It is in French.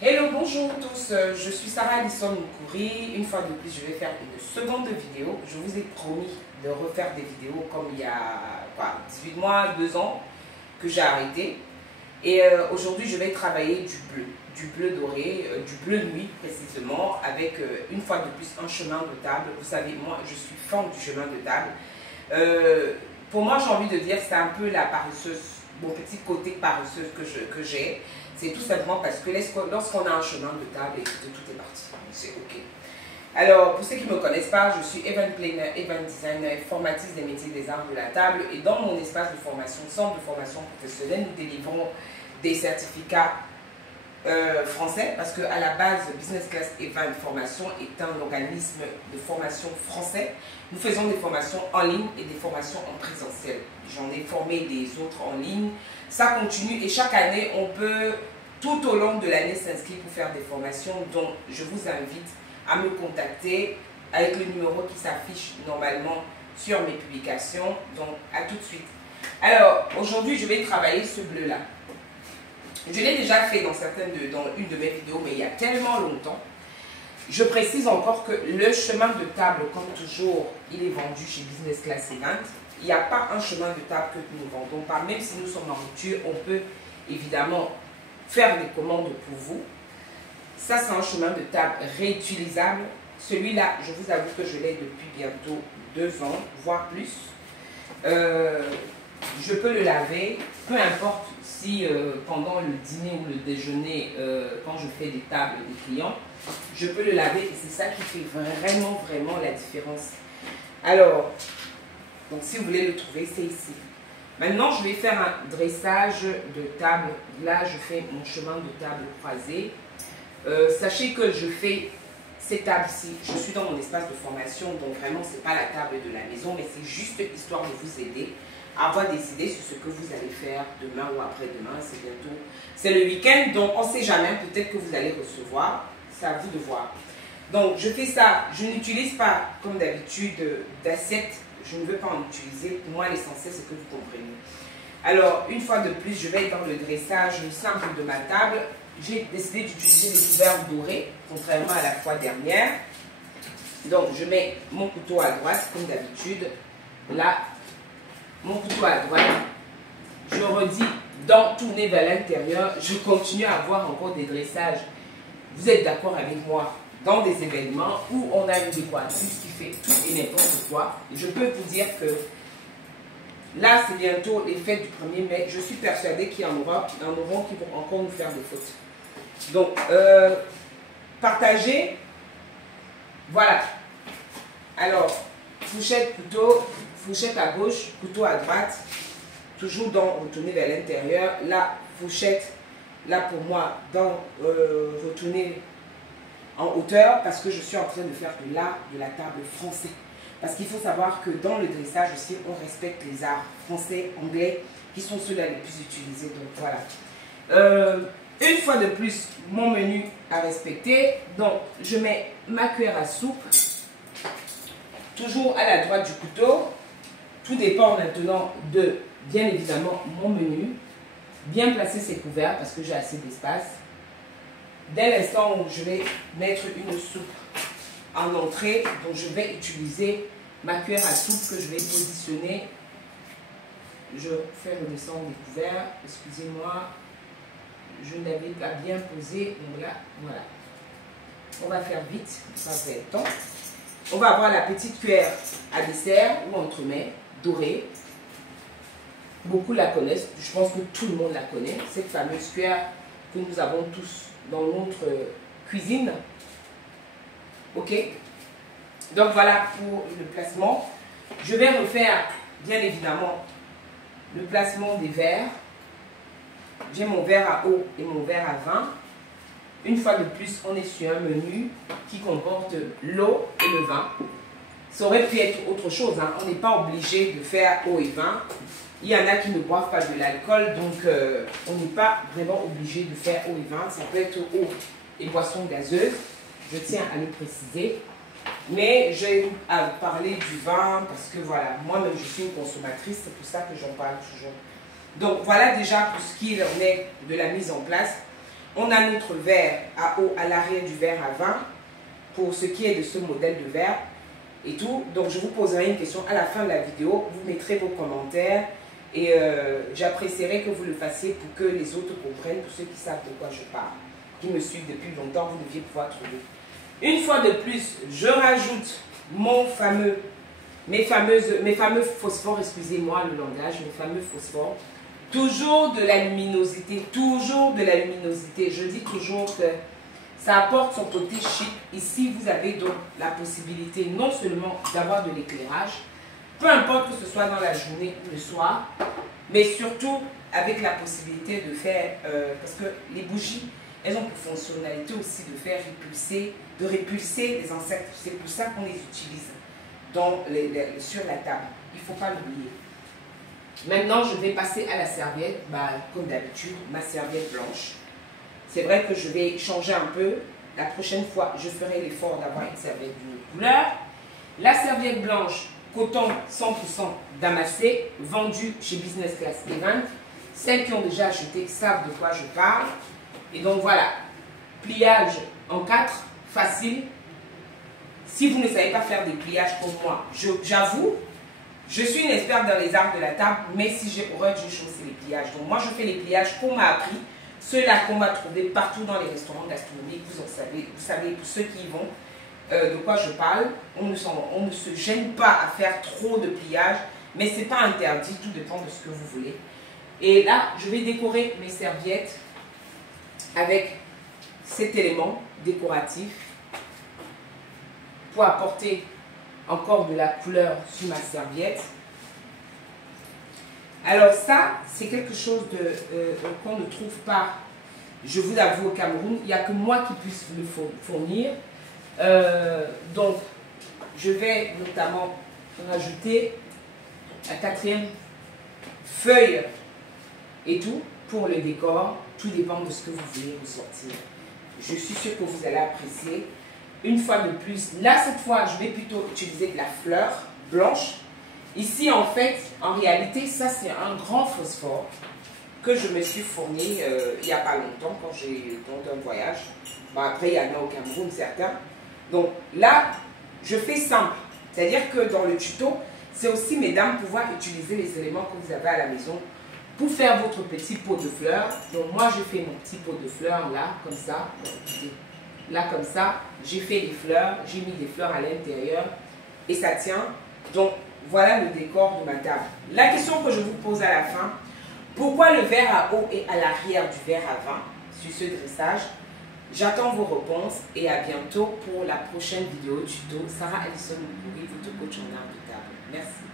Hello, bonjour tous, je suis Sarah Alisson Moukouri. Une fois de plus, je vais faire une seconde vidéo. Je vous ai promis de refaire des vidéos comme il y a 18 mois, 2 ans que j'ai arrêté. Et aujourd'hui, je vais travailler du bleu doré, du bleu nuit précisément, avec une fois de plus un chemin de table. Vous savez, moi, je suis fan du chemin de table. Pour moi, j'ai envie de dire, c'est un peu la paresseuse, mon petit côté paresseuse que j'ai. C'est tout simplement parce que lorsqu'on a un chemin de table, tout est parti. C'est OK. Alors, pour ceux qui ne me connaissent pas, je suis event planner, event designer, formatrice des métiers des arts de la table. Et dans mon espace de formation, centre de formation professionnelle, nous délivrons des certificats français parce qu'à la base, Business Class Event Formation est un organisme de formation français. Nous faisons des formations en ligne et des formations en présentiel. J'en ai formé des autres en ligne. Ça continue et chaque année, on peut tout au long de l'année s'inscrire pour faire des formations. Donc, je vous invite à me contacter avec le numéro qui s'affiche normalement sur mes publications. Donc, à tout de suite. Alors, aujourd'hui, je vais travailler ce bleu-là. Je l'ai déjà fait dans une de mes vidéos, mais il y a tellement longtemps. Je précise encore que le chemin de table, comme toujours, il est vendu chez Business Class Event. Il n'y a pas un chemin de table que nous ne vendons pas. Même si nous sommes en rupture, on peut évidemment faire des commandes pour vous. Ça, c'est un chemin de table réutilisable. Celui-là, je vous avoue que je l'ai depuis bientôt 2 ans, voire plus. Je peux le laver, peu importe si pendant le dîner ou le déjeuner, quand je fais des tables des clients, je peux le laver et c'est ça qui fait vraiment la différence. Alors, donc si vous voulez le trouver, c'est ici. Maintenant, je vais faire un dressage de table. Là, je fais mon chemin de table croisé. Sachez que je fais ces tables-ci. Je suis dans mon espace de formation, donc vraiment, ce n'est pas la table de la maison, mais c'est juste histoire de vous aider à avoir des idées sur ce que vous allez faire demain ou après-demain. C'est bientôt. C'est le week-end, donc on ne sait jamais. Peut-être que vous allez recevoir. C'est à vous de voir. Donc, je fais ça. Je n'utilise pas, comme d'habitude, d'assiette. Je ne veux pas en utiliser. Pour moi, l'essentiel, c'est que vous compreniez. Alors, une fois de plus, je vais dans le dressage simple de ma table. J'ai décidé d'utiliser des couverts dorés, contrairement à la fois dernière. Donc, je mets mon couteau à droite, comme d'habitude. Là, mon couteau à droite. Je redis, tourner vers l'intérieur. Je continue à avoir encore des dressages. Vous êtes d'accord avec moi? Dans des événements où on a une décoratrice qui fait tout et n'importe quoi, je peux vous dire que là, c'est bientôt les fêtes du 1er mai. Je suis persuadée qu'il y en aura qui vont encore nous faire des fautes. Donc, partagez. Voilà. Alors, fourchette, couteau, fourchette à gauche, couteau à droite. Toujours retourner vers l'intérieur. La fourchette, là pour moi, retourner en hauteur parce que je suis en train de faire de l'art de la table français. Parce qu'il faut savoir que dans le dressage aussi, on respecte les arts français, anglais, qui sont ceux-là les plus utilisés. Donc voilà. Une fois de plus, mon menu à respecter. Donc, je mets ma cuillère à soupe, toujours à la droite du couteau. Tout dépend maintenant de, bien évidemment, mon menu. Bien placer ses couverts parce que j'ai assez d'espace. Dès l'instant où je vais mettre une soupe en entrée, donc je vais utiliser ma cuillère à soupe que je vais positionner. Je fais redescendre les couverts. Excusez-moi, je n'avais pas bien posé. Donc là, voilà. On va faire vite, ça fait le temps. On va avoir la petite cuillère à dessert ou entremets dorée. Beaucoup la connaissent. Je pense que tout le monde la connaît. Cette fameuse cuillère que nous avons tous dans notre cuisine. OK? Donc voilà pour le placement. Je vais refaire bien évidemment le placement des verres. J'ai mon verre à eau et mon verre à vin. Une fois de plus, on est sur un menu qui comporte l'eau et le vin. Ça aurait pu être autre chose, hein. On n'est pas obligé de faire eau et vin. Il y en a qui ne boivent pas de l'alcool, donc on n'est pas vraiment obligé de faire eau et vin. Ça peut être eau et boisson gazeuse, je tiens à le préciser. Mais j'ai à parler du vin parce que voilà, moi-même je suis une consommatrice, c'est pour ça que j'en parle toujours. Donc voilà déjà pour ce qui en est de la mise en place. On a notre verre à eau à l'arrière du verre à vin pour ce qui est de ce modèle de verre et tout. Donc je vous poserai une question à la fin de la vidéo. Vous mettrez vos commentaires et j'apprécierais que vous le fassiez pour que les autres comprennent, pour ceux qui savent de quoi je parle, qui me suivent depuis longtemps, vous deviez pouvoir trouver. Une fois de plus, je rajoute mes fameux phosphores, excusez-moi le langage, mes fameux phosphores. Toujours de la luminosité, toujours de la luminosité. Je dis toujours que ça apporte son côté chic. Ici, vous avez donc la possibilité non seulement d'avoir de l'éclairage, peu importe que ce soit dans la journée ou le soir, mais surtout avec la possibilité de faire, parce que les bougies, elles ont pour fonctionnalité aussi de faire répulser les insectes. C'est pour ça qu'on les utilise sur la table. Il ne faut pas l'oublier. Maintenant, je vais passer à la serviette, comme d'habitude, ma serviette blanche. C'est vrai que je vais changer un peu. La prochaine fois, je ferai l'effort d'avoir une serviette d'une couleur. La serviette blanche, coton 100% damassé, vendue chez Business Class Event. Celles qui ont déjà acheté savent de quoi je parle. Et donc voilà, pliage en 4, facile. Si vous ne savez pas faire des pliages comme moi, j'avoue, je suis une experte dans les arts de la table, mais si j'ai horreur d'une chose, c'est les pliages. Donc moi, je fais les pliages qu'on m'a appris, ceux-là qu'on va trouver partout dans les restaurants gastronomiques. Vous savez, pour ceux qui y vont, de quoi je parle. On ne se gêne pas à faire trop de pliages, mais ce n'est pas interdit, tout dépend de ce que vous voulez. Et là, je vais décorer mes serviettes avec cet élément décoratif pour apporter encore de la couleur sur ma serviette. Alors ça, c'est quelque chose qu'on ne trouve pas, je vous avoue, au Cameroun. Il n'y a que moi qui puisse le fournir. Donc, je vais notamment rajouter la 4e feuille et tout pour le décor. Tout dépend de ce que vous voulez ressortir. Je suis sûre que vous allez apprécier. Une fois de plus, là cette fois, je vais plutôt utiliser de la fleur blanche. Ici, en fait, en réalité, ça c'est un grand phosphore que je me suis fourni il n'y a pas longtemps quand j'ai dans un voyage. Bon, après, il y en a au Cameroun, certains. Donc là, je fais simple. C'est-à-dire que dans le tuto, c'est aussi, mesdames, pouvoir utiliser les éléments que vous avez à la maison pour faire votre petit pot de fleurs. Donc moi, je fais mon petit pot de fleurs là, comme ça. Là, comme ça, j'ai fait des fleurs, j'ai mis des fleurs à l'intérieur et ça tient. Donc, voilà le décor de ma table. La question que je vous pose à la fin, pourquoi le verre à eau est à l'arrière du verre à vin sur ce dressage? J'attends vos réponses et à bientôt pour la prochaine vidéo tuto. Sarah Ellison Moukouri, votre coach en art de table. Merci.